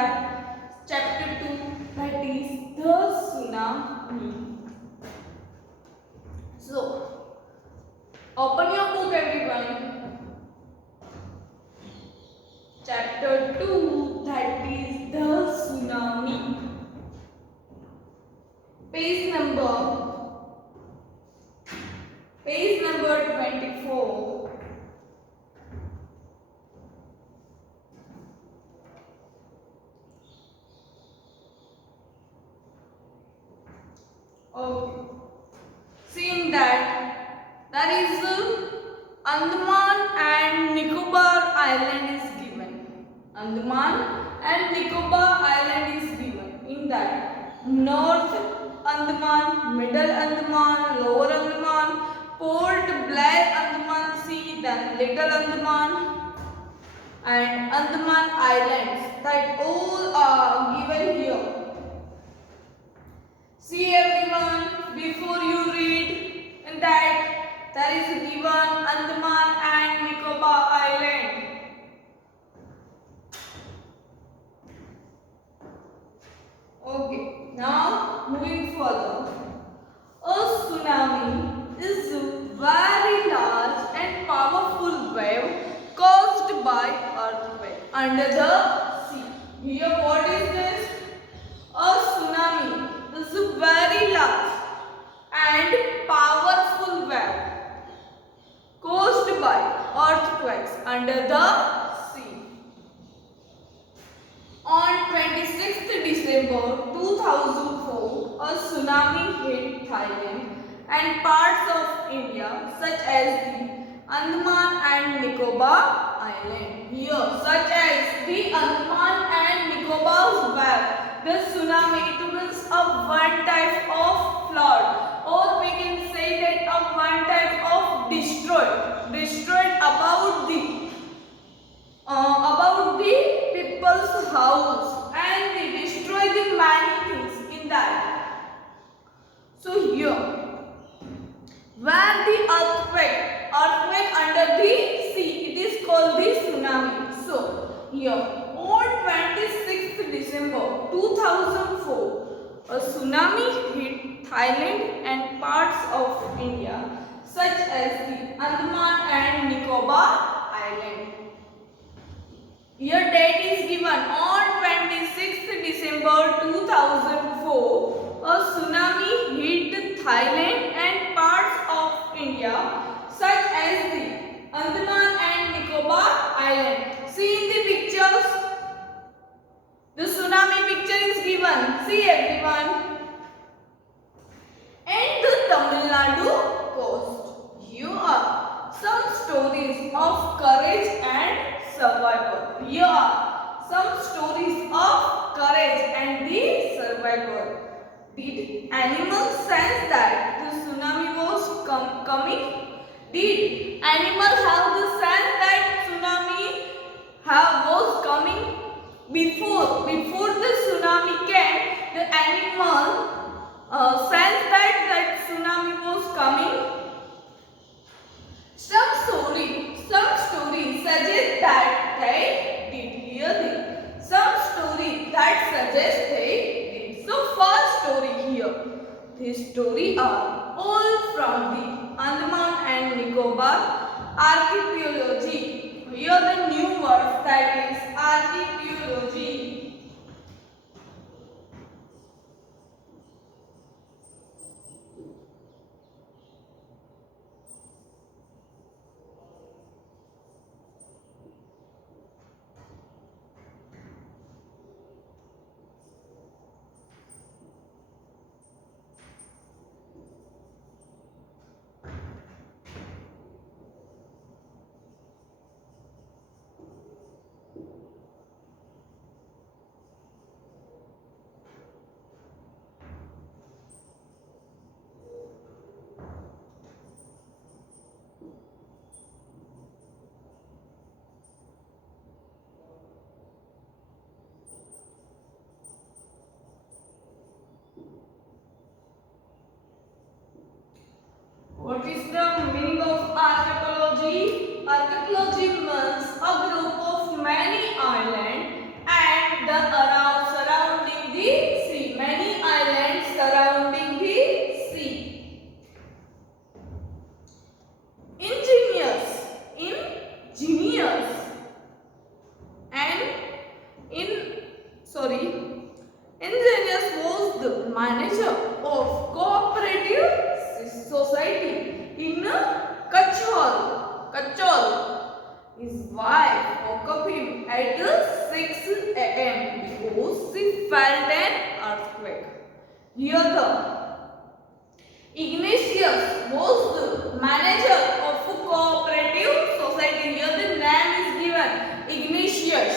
that chapter 2, that is the tsunami. So, open your book everyone. Chapter 2, that is the tsunami. Page number 24. Okay. Seeing that is Andaman and Nicobar Island is given. Andaman and Nicobar Island is given. In that North Andaman, Middle Andaman, Lower Andaman, Port Blair Andaman Sea, then Little Andaman and Andaman Islands, that all are given here. See everyone, before you read in that there is given Andaman and Nicobar Island. Okay, now moving further. A tsunami is a very large and powerful wave caused by earthquake under the sea. Here what is this? A tsunami is a very large and powerful wave caused by earthquakes under the sea. On 26th December 2004, a tsunami hit Thailand and parts of India such as the Andaman and Nicobar Island. Here, such as the Andaman and Nicobar wave, the tsunami, it means a one type of flood, or we can say that a one type of destroyed about the people's house, and they destroy the many things in that. So here, where the earthquake under the sea, it is called the tsunami. So here, on 26th December 2004, a tsunami hit Thailand and parts of India such as the Andaman and Nicobar Island. Your date is given on 26th December 2004. A tsunami hit Thailand and parts of India such as the Andaman and Nicobar Island. See in the pictures. The tsunami picture is given. See everyone. And the Tamil Nadu coast. Here are some stories of courage and survival. Here are some stories of courage and the survival. Did animals sense that the tsunami was coming? Did animals have the sense that tsunami was coming? Before the tsunami came, the animal sensed that tsunami was coming. Some stories suggest that they did. Hear some stories that suggest they did. So first story here. These stories are all from the Andaman and Nicobar archaeology. Here the new word, that is archaeology. What is the meaning of archaeology? Archaeology means a group of many islands and the sorry, Ingenious was the manager of cooperative society in Kachol. Kachol. His wife woke up him at 6 a.m. because she felt an earthquake. Here the Ignatius was the manager of cooperative society. Here the name is given. Ignatius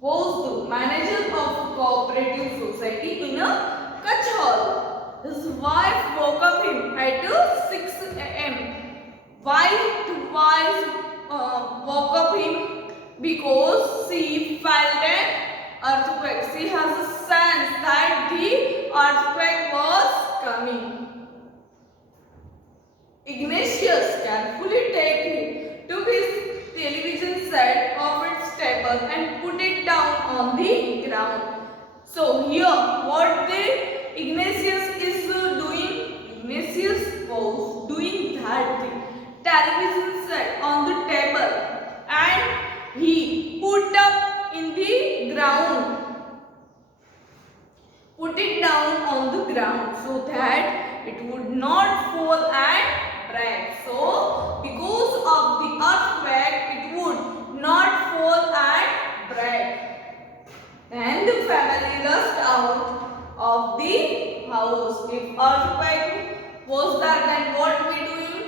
was the manager of cooperative society in Kachol. His wife woke up him at 6 a.m. Why twice woke up him? Because she felt an earthquake. She has a sense that the earthquake was coming. Ignatius carefully took his television set off its table and put it down on the ground. So here what the Ignatius is doing? Ignatius was doing that the television set on the table and he put up in the ground. Put it down on the ground so that it would not fall and break. So because of the earthquake it would not fall and break. Then the family rushed out of the house. If earthquake was there, then what we doing?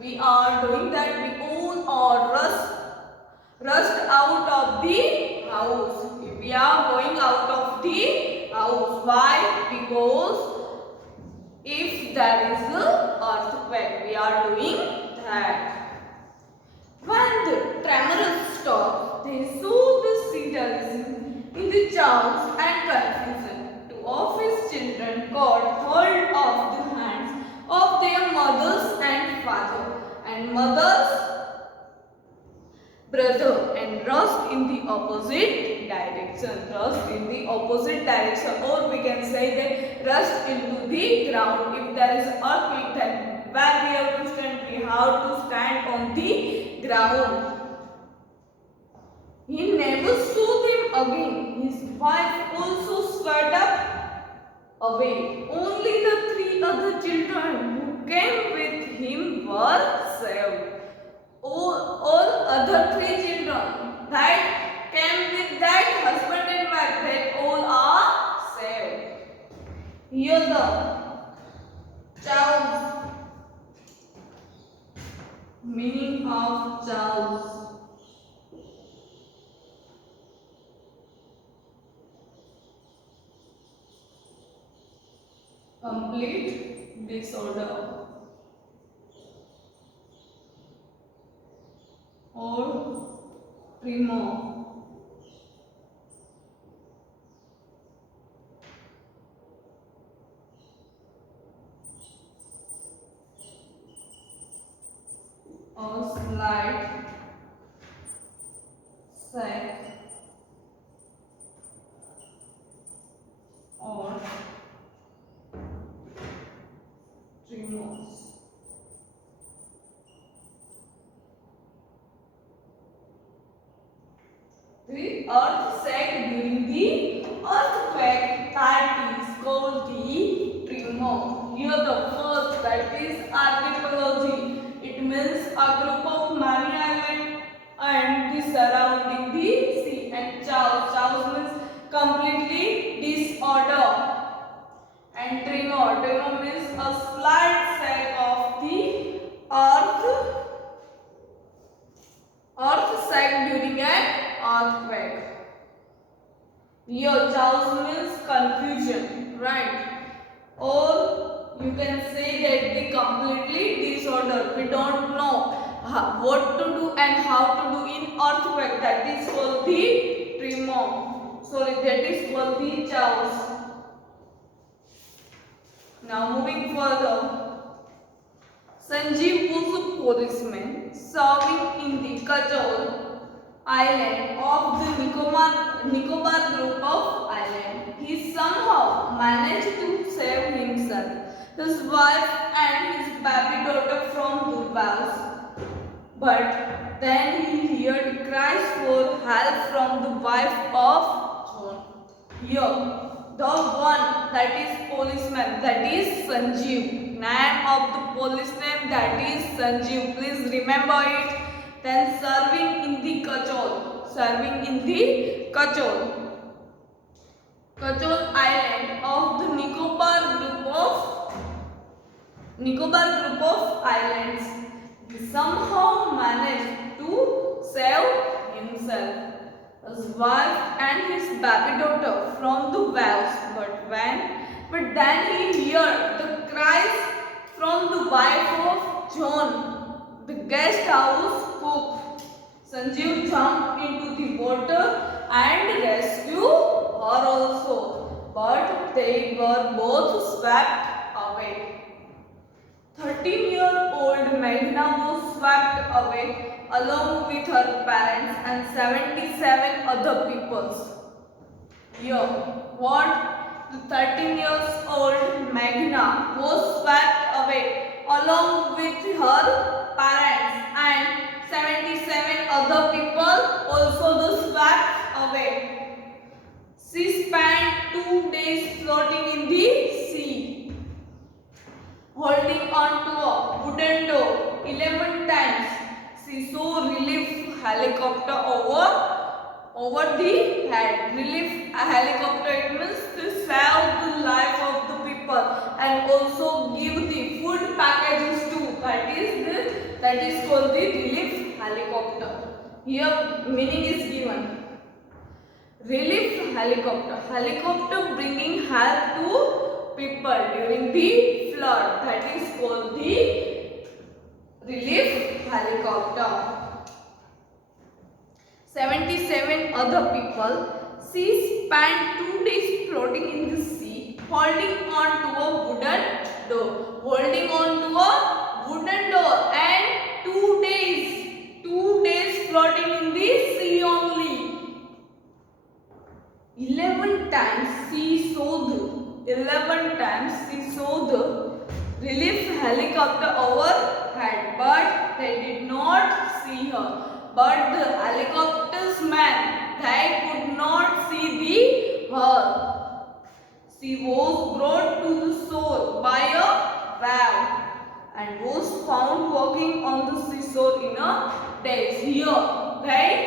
We are doing that we all are rushed out of the house. If we are going out of the house, why? Because if there is an earthquake, we are doing that. When the tremor stopped, they saw the cedars in the chaos and confusion. Two of his children caught hold of the hands of their mothers and father and mother's brother and rushed in the opposite direction. Rushed in the opposite direction, or we can say they rushed into the ground. If there is earthquake, then where we have to stand? We have to stand on the ground. He never saw them again. His wife also sped up away. Only the three other children who came with him were saved. All other three children that came with that husband and wife, they all are saved. Here the chaos, meaning of chaos. Complete disorder or tremor. Or slight sack or tremors. The earth sack during the earthquake, that is called the tremor. Here the first, that is archipelago. It means a group of marine islands and the surrounding the sea. And chaos, chaos means completely disorder. And tremor, tremor means a slight sack of the earth sack during an earthquake. Here chaos means confusion, right? Or you can say that the completely disorder. We don't know what to do and how to do in earthquake. That is called the tremor. Sorry, that is called the chaos. Now moving further. Sanjeev was a policeman serving in the Kachol island of the Nicobar group of islands. He somehow managed to save himself, his wife and his baby daughter from the waves. But then he heard cries for help from the wife of Here, the one that is policeman, that is Sanjeev. Name of the police name, that is Sanjeev. Please remember it. Then serving in the Kachol. Serving in the Kachol. Kachol Island of the Nicobar group of islands. He somehow managed to save himself, his wife and his baby daughter from the waves. But then he heard the cries from the wife of John, the guest house cook. Sanjeev jumped into the water and rescued her also, but they were both swept away. 13-year-old Meghna was swept away along with her parents and 77 other peoples. Here, what? The 13-year-old Meghna was swept away along with her parents and 77 other people also the swept away. She spent 2 days floating in the sea, holding on to a wooden door 11 times. She saw relief helicopter over the head. Relief helicopter, it means to save the life of the people and also give the food packages too. That is called the relief helicopter. Here meaning is given. Relief helicopter. Helicopter bringing help to people during the flood. That is called the relief helicopter. 77 other people. She spent 2 days floating in the sea, holding on to a wooden door. Holding on to a wooden door and 2 days. 2 days floating in the sea only. 11 times she saw the relief helicopter overhead, but they did not see her. But the helicopter's man, they could not see her. She was brought to the shore by a wave and was found walking on the seashore in a daze. Here, right?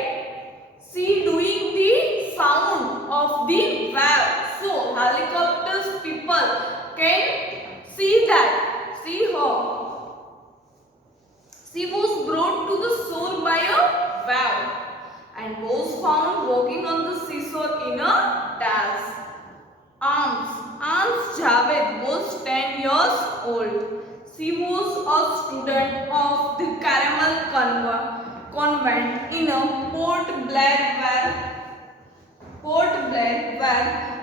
She doing the sound of the wave. So, helicopters people can see that. See her. She was brought to the shore by a wave and was found walking on the seashore in a daze. Arms Javed was 10 years old. She was a student of the Caramel Convent in a Port Blair where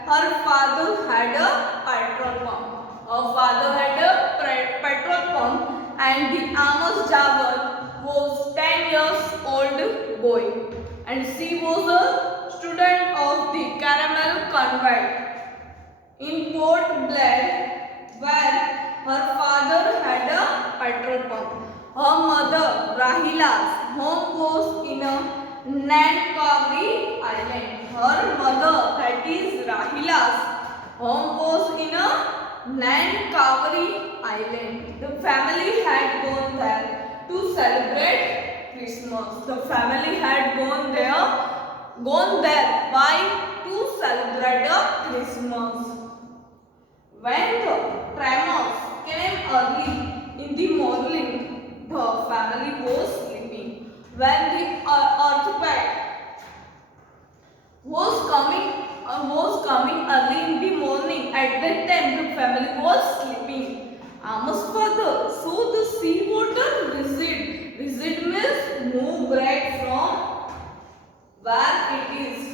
her father had a petrol pump. Her father had a petrol pump and the Amos Javed was 10 years old boy and she was a student of the Caramel Convent in Port Blair where her father had a petrol pump. Her mother Rahila's home was in a Nankaveri Island. Her mother, that is Rahila's home was in a Nankaveri Island. The family had gone there to celebrate Christmas. The family had gone there why? To celebrate Christmas. When the tremors came early in the morning, the family was sleeping. When the earthquake was coming early in the morning, at that time the family was sleeping. Amos' father saw the sea water recede. Recede means move back from where it is.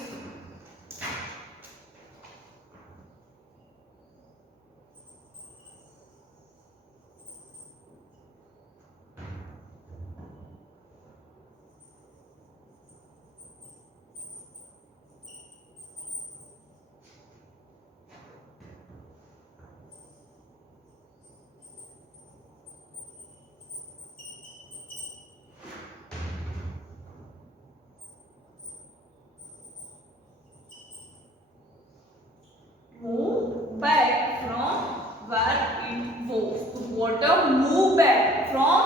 from where it was. The water moved back from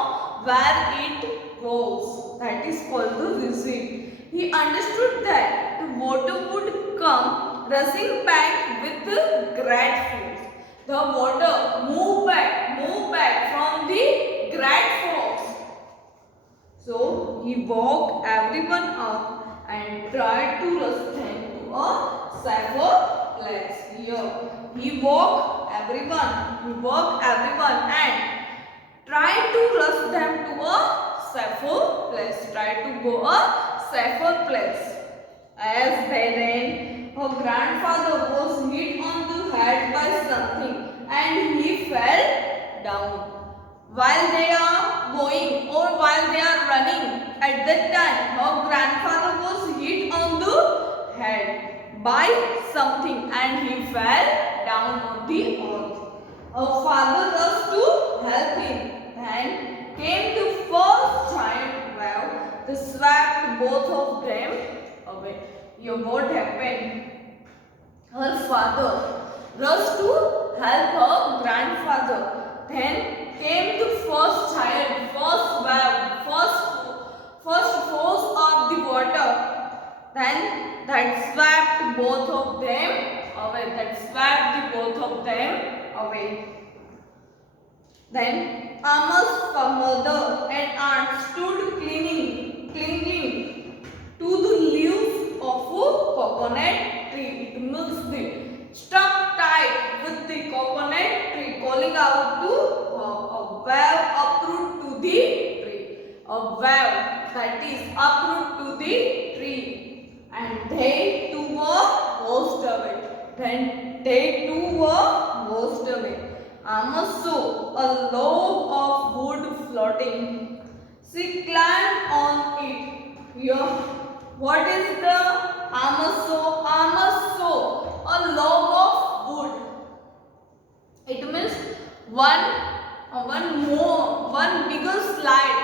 where it was. That is called the recede. He understood that the water would come rushing back with great force. The water moved back from the great force. So he woke everyone up and tried to rush them to a safer place. Here he woke everyone and tried to rush them to a safer place. Try to go a safer place. As they ran, her grandfather was hit on the head by something and he fell down. While they are going or while they are running, at that time her grandfather was hit on the head by something and he fell down on the earth. Her father rushed to help him. Then came the first giant wave that swept both of them away. Here what happened? Her father rushed to help her grandfather. Then came the first giant, first wave, first force of the water. Then that swept both of them away. Then Amma's mother and aunt stood clinging to the leaves of a coconut tree. It means they stuck tight with the coconut tree, calling out to a wave uproot to the tree. A wave that is uproot to the tree. And they too were washed away. Amma saw a log of wood floating. She climbed on it. Here, what is the Amma saw? Amma saw a log of wood. It means one bigger slide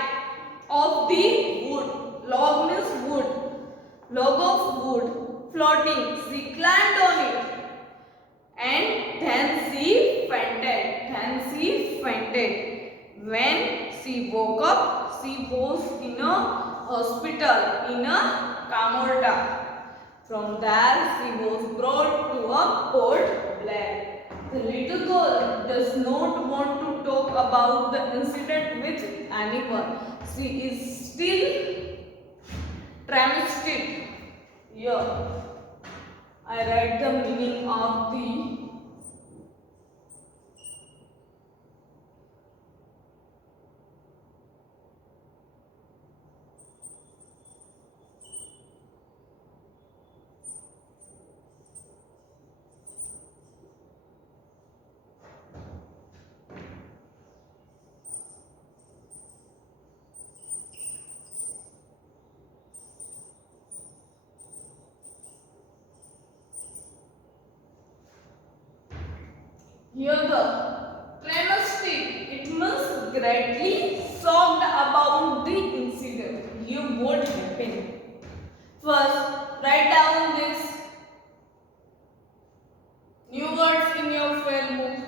of the wood. Log means wood. Log of wood floating. She climbed on it. And then she fainted. When she woke up, she was in a hospital in a Kamorta. From there, she was brought to a Port Blair. The little girl does not want to talk about the incident with anyone. She is still traumatized. Here, I write the meaning of the here the traumatic, it means greatly shocked about the incident. Here what happened? First, write down this new words in your fair book.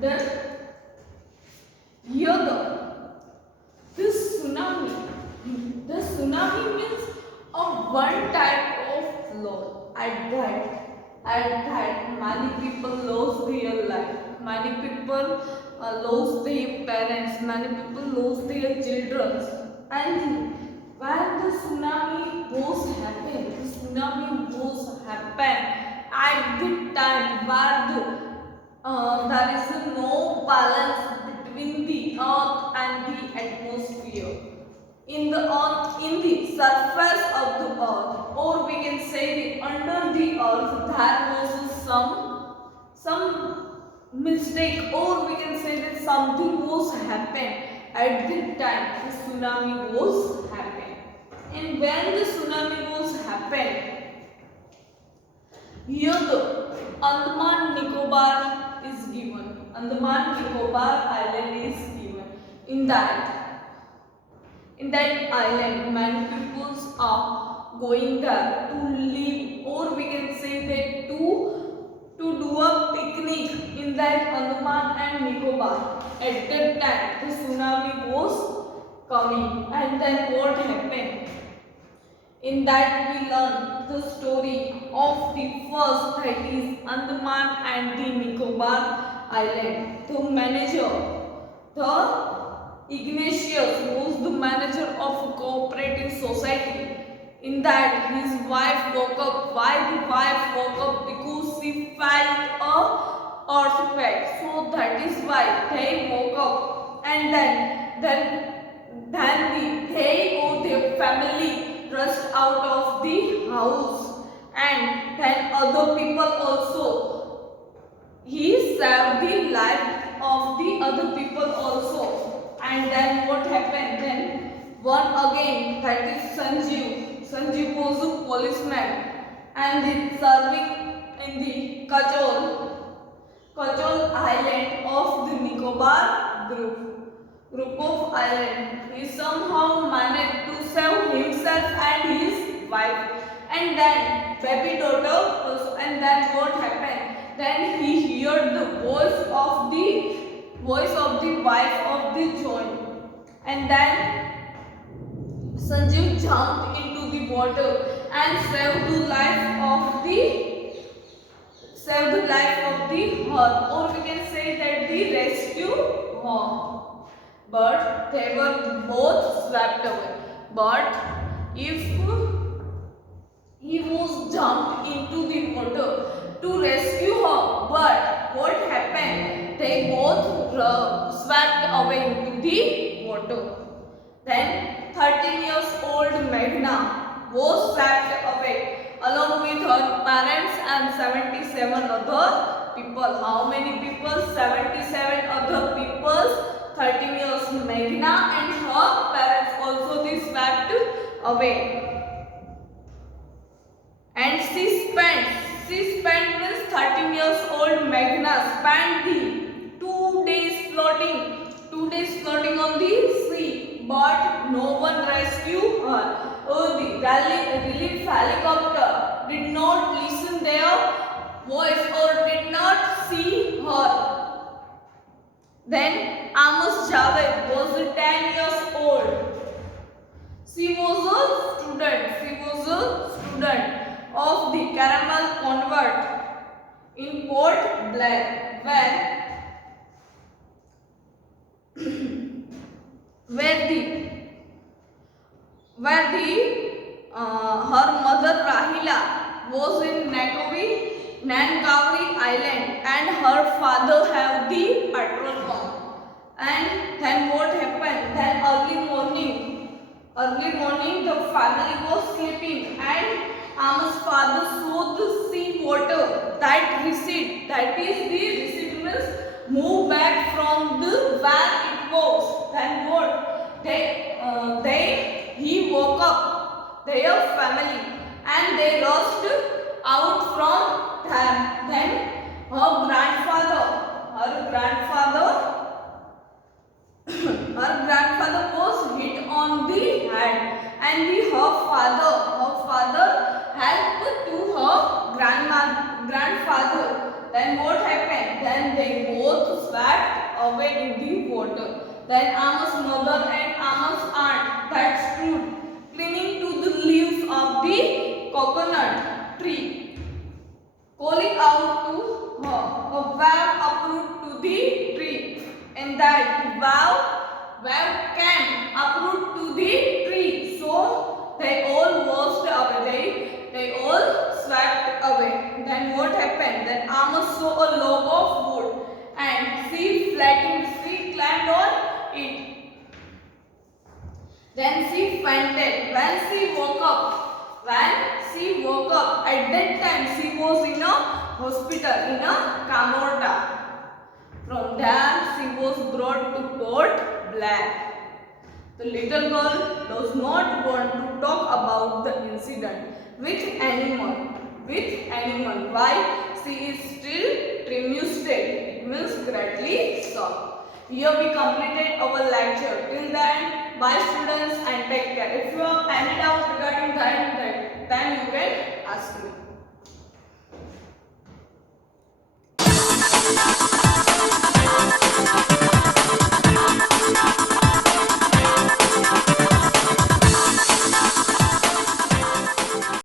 Then here this tsunami. The tsunami means a one type of loss. At that many people lost their life. Many people lost their parents. Many people lost their children. And when the tsunami was happened, at the time where there is no balance between the earth and the atmosphere. In the surface of the earth, or we can say the under the earth, there was some some mistake, or we can say that something was happened at the time the tsunami was happened. And when the tsunami was happened, here the Andaman Nicobar is given. Andaman Nicobar Island is given. In that island, many peoples are going there to live, or we can say that to do a picnic in that Andaman and Nicobar. At that time, the tsunami was coming, and then what happened? In that we learn the story of the first, that is Andaman and the Nicobar Island. The manager, the Ignatius, was the manager of a cooperative society. In that his wife woke up. Why the wife woke up? Because she felt a earthquake. So that is why they woke up, and then they or their family rushed out of the house, and then other people also. He saved the life of the other people also. And then what happened? Then one again, that is Sanjeev. Sanjeev was a policeman and is serving in the Kachol Island of the Nicobar group of island. He somehow managed to save himself and his wife, and then baby daughter also. And then what happened? Then he heard the voice of the wife of the John, and then Sanjeev jumped into the water and saved the life of her, or we can say that the rescue her. But they were both swept away. But if he was jumped into the water to rescue her, but what happened? They both swept away into the water. Then 13 years old Meghna was swept away along with her parents and 77 other people. How many people? 77 other people. 13 years Meghna and her parents also they swept away. And she spent means 13 years old Meghna spent the 2 days floating on the sea, but no one rescued her. Oh, the relief helicopter did not listen their voice or did not see her. Then Amos Javed was 10 years old. She was a student of the Caramel Convent in Port Blair, her mother Rahila was in Nangawi Island, and her father had the petrol pump. And then what happened? Then early morning the family was sleeping, and Amos' father saw the sea water that recede. That is the recede means move back from the where it was. Then what? He woke up their family and they rushed out from them. Then her grandfather was hit on the head, and her father helped to her grandfather. Then what happened? Then they both swept away in the water. Then Amos' mother and Amos' aunt that stood clinging to the leaves of the coconut tree, calling out to her. A wave uprooted to the tree, and that wave came uproot to the tree. So they all washed away. They all swept away. Then what happened? Then Amos saw a log of wood, and she climbed on it. Then she fainted. When she woke up, at that time she was in a hospital in a Camorta. From there, she was brought to Port Blair. The little girl does not want to talk about the incident with anyone. Why? She is still tremulous. It means greatly shocked. Here we completed our lecture. Till then, bye students and take care. If you have any doubt regarding that, then you can ask me.